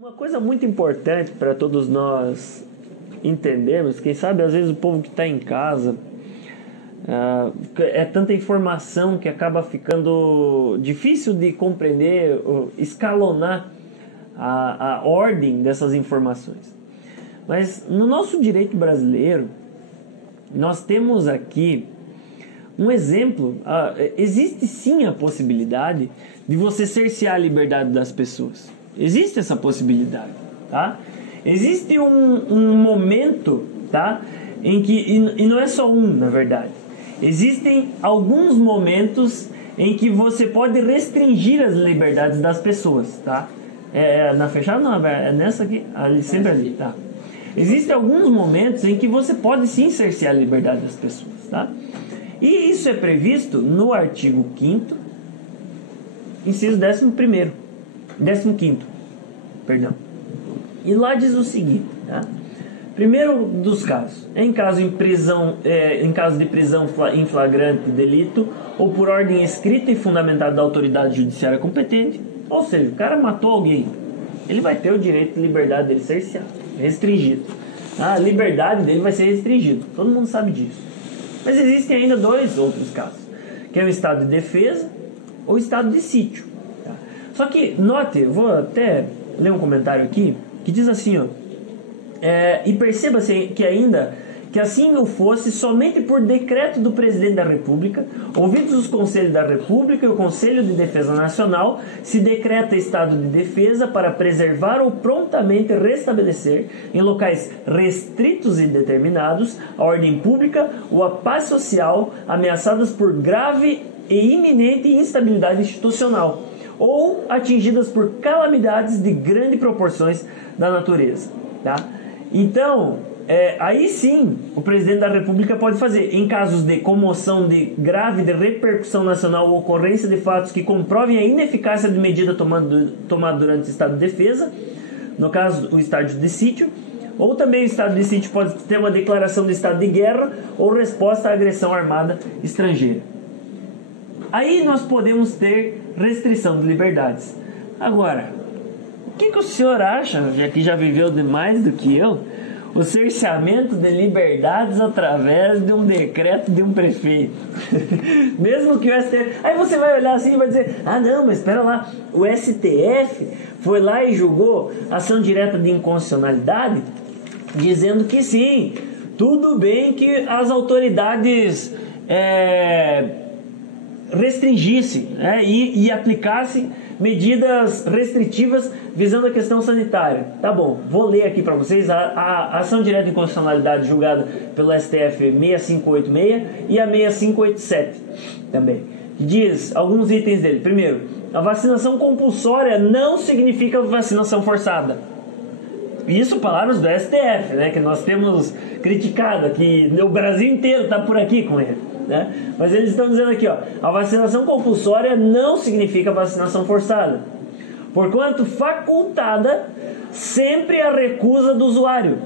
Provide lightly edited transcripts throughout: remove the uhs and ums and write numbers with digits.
Uma coisa muito importante para todos nós entendermos, quem sabe às vezes o povo que está em casa, é tanta informação que acaba ficando difícil de compreender, escalonar a ordem dessas informações. Mas no nosso direito brasileiro, nós temos aqui um exemplo. Existe sim a possibilidade de você cercear a liberdade das pessoas. Existe essa possibilidade, tá? Existe um momento, tá? Em que, e não é só um, na verdade. Existem alguns momentos em que você pode restringir as liberdades das pessoas, tá? Na fechada não, é nessa aqui, ali, sempre ali, tá? Existem alguns momentos em que você pode sim cercear a liberdade das pessoas, tá? E isso é previsto no artigo 5º, inciso 15º, perdão. E lá diz o seguinte, tá? Primeiro dos casos, em caso de prisão em flagrante delito ou por ordem escrita e fundamentada da autoridade judiciária competente, ou seja, o cara matou alguém, ele vai ter o direito de liberdade dele cerceado, restringido. A liberdade dele vai ser restringida, todo mundo sabe disso. Mas existem ainda dois outros casos, que é o estado de defesa ou o estado de sítio. Tá? Só que, note, eu vou até ler um comentário aqui, que diz assim, ó, e perceba-se que ainda que assim o fosse somente por decreto do presidente da República, ouvidos os Conselhos da República e o Conselho de Defesa Nacional, se decreta estado de defesa para preservar ou prontamente restabelecer, em locais restritos e determinados, a ordem pública ou a paz social ameaçadas por grave e iminente instabilidade institucional, ou atingidas por calamidades de grandes proporções da natureza. Tá? Então, aí sim, o presidente da República pode fazer, em casos de comoção de grave de repercussão nacional ou ocorrência de fatos que comprovem a ineficácia de medida tomada durante o estado de defesa, no caso, o estado de sítio, ou também o estado de sítio pode ter uma declaração de estado de guerra ou resposta à agressão armada estrangeira. Aí nós podemos ter restrição de liberdades. Agora, o que o senhor acha, já que já viveu mais do que eu, o cerceamento de liberdades através de um decreto de um prefeito? Mesmo que o STF... Aí você vai olhar assim e vai dizer, não, mas espera lá, o STF foi lá e julgou ação direta de inconstitucionalidade, dizendo que sim, tudo bem que as autoridades restringissem e aplicassem medidas restritivas visando a questão sanitária. Tá bom, vou ler aqui para vocês a ação direta de inconstitucionalidade julgada pelo STF 6586 e a 6587 também. Diz alguns itens dele. Primeiro, a vacinação compulsória não significa vacinação forçada. Isso palavras do STF, né, que nós temos criticado aqui, o Brasil inteiro está por aqui com ele. Né? Mas eles estão dizendo aqui, ó, a vacinação compulsória não significa vacinação forçada, porquanto facultada sempre a recusa do usuário,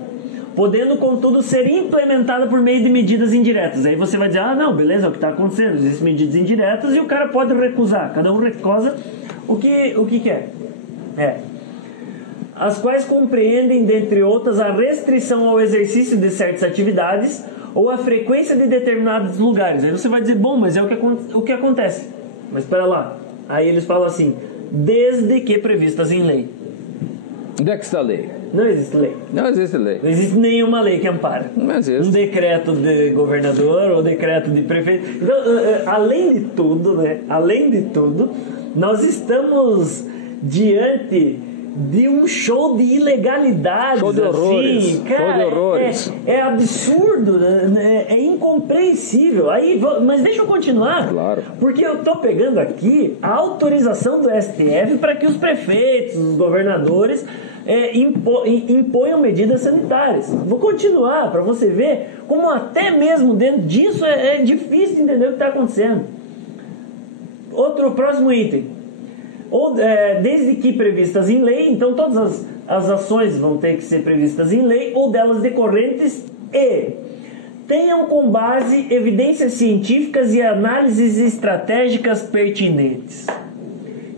podendo contudo ser implementada por meio de medidas indiretas. Aí você vai dizer, não, beleza, é o que está acontecendo, existem medidas indiretas e o cara pode recusar, cada um recusa o que quer. As quais compreendem, dentre outras, a restrição ao exercício de certas atividades ou a frequência de determinados lugares. Aí você vai dizer, bom, mas é o que acontece. Mas espera lá. Aí eles falam assim, desde que previstas em lei. Onde é que está a lei? Não existe lei. Não existe lei. Não existe nenhuma lei que ampara. Não existe. Um decreto de governador ou decreto de prefeito. Então, além de tudo, né? Além de tudo, nós estamos diante de um show de ilegalidades. Show de horrores. Assim, cara, show de horrores. É absurdo, né? É incompreensível. Aí, mas deixa eu continuar. Claro. Porque eu estou pegando aqui a autorização do STF para que os prefeitos, os governadores imponham medidas sanitárias. Vou continuar para você ver como até mesmo dentro disso é difícil entender o que está acontecendo. Próximo item. Desde que previstas em lei, então todas as ações vão ter que ser previstas em lei ou delas decorrentes e tenham com base evidências científicas e análises estratégicas pertinentes.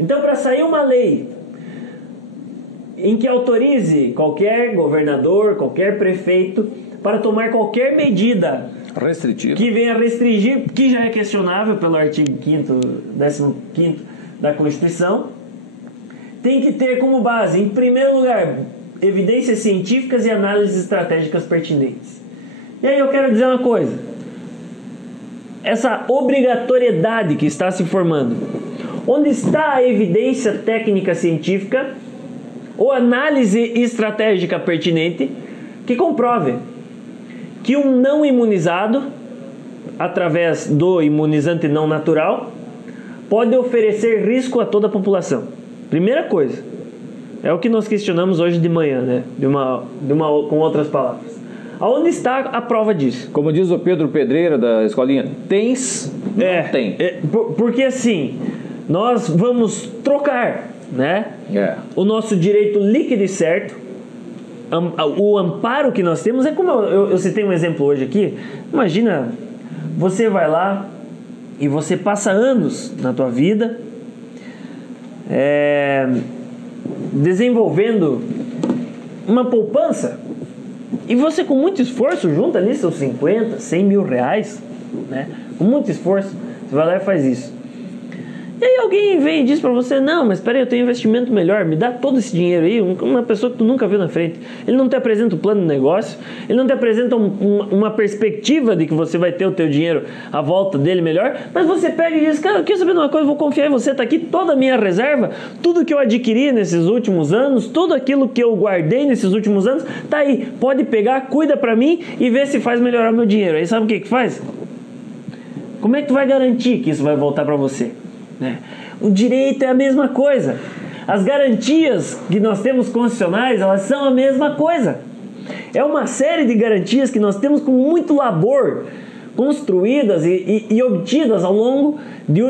Então, para sair uma lei em que autorize qualquer governador, qualquer prefeito para tomar qualquer medida Restritivo. que venha restringir, que já é questionável pelo artigo 15º da Constituição, tem que ter como base, em primeiro lugar, evidências científicas e análises estratégicas pertinentes. E aí eu quero dizer uma coisa: essa obrigatoriedade que está se formando, onde está a evidência técnica científica ou análise estratégica pertinente que comprove que um não imunizado, através do imunizante não natural, pode oferecer risco a toda a população? Primeira coisa, é o que nós questionamos hoje de manhã, né? Com outras palavras. Aonde está a prova disso? Como diz o Pedro Pedreira da escolinha, tens, não tem. Porque assim, nós vamos trocar, né? O nosso direito líquido e certo, o amparo que nós temos, é como eu citei um exemplo hoje aqui. Imagina, você vai lá e você passa anos na tua vida desenvolvendo uma poupança, e você com muito esforço junta ali seus 50, 100 mil reais, né? Com muito esforço você vai lá e faz isso. E aí alguém vem e diz pra você: não, mas peraí, eu tenho um investimento melhor, me dá todo esse dinheiro aí. Uma pessoa que tu nunca viu na frente, ele não te apresenta o plano de negócio, ele não te apresenta uma perspectiva de que você vai ter o teu dinheiro à volta dele melhor, mas você pega e diz: cara, quer saber de uma coisa, eu vou confiar em você, tá aqui toda a minha reserva, tudo que eu adquiri nesses últimos anos, tudo aquilo que eu guardei nesses últimos anos, tá aí, pode pegar, cuida pra mim e vê se faz melhorar meu dinheiro. Aí sabe o que faz? Como é que tu vai garantir que isso vai voltar pra você? O direito é a mesma coisa. As garantias que nós temos constitucionais, elas são a mesma coisa. É uma série de garantias que nós temos com muito labor, construídas e obtidas ao longo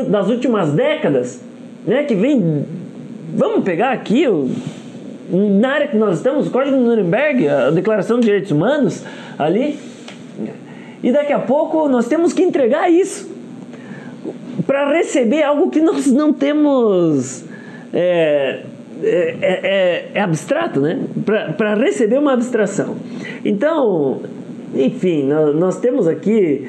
das últimas décadas, né? Que vem, vamos pegar aqui na área que nós estamos, o Código de Nuremberg, a Declaração de Direitos Humanos ali, e daqui a pouco nós temos que entregar isso para receber algo que nós não temos. É abstrato, né? Para receber uma abstração. Então, enfim, nós temos aqui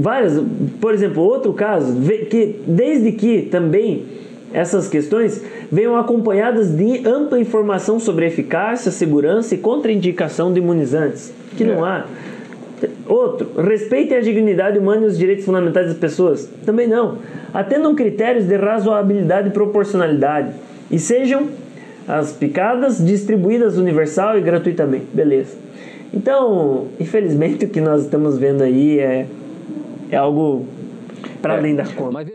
várias. Por exemplo, outro caso, que desde que também essas questões venham acompanhadas de ampla informação sobre eficácia, segurança e contraindicação de imunizantes, que não há. Outro, respeite a dignidade humana e os direitos fundamentais das pessoas. Também não. Atendam critérios de razoabilidade e proporcionalidade e sejam as picadas distribuídas universal e gratuitamente. Beleza. Então, infelizmente, o que nós estamos vendo aí é algo para além da conta.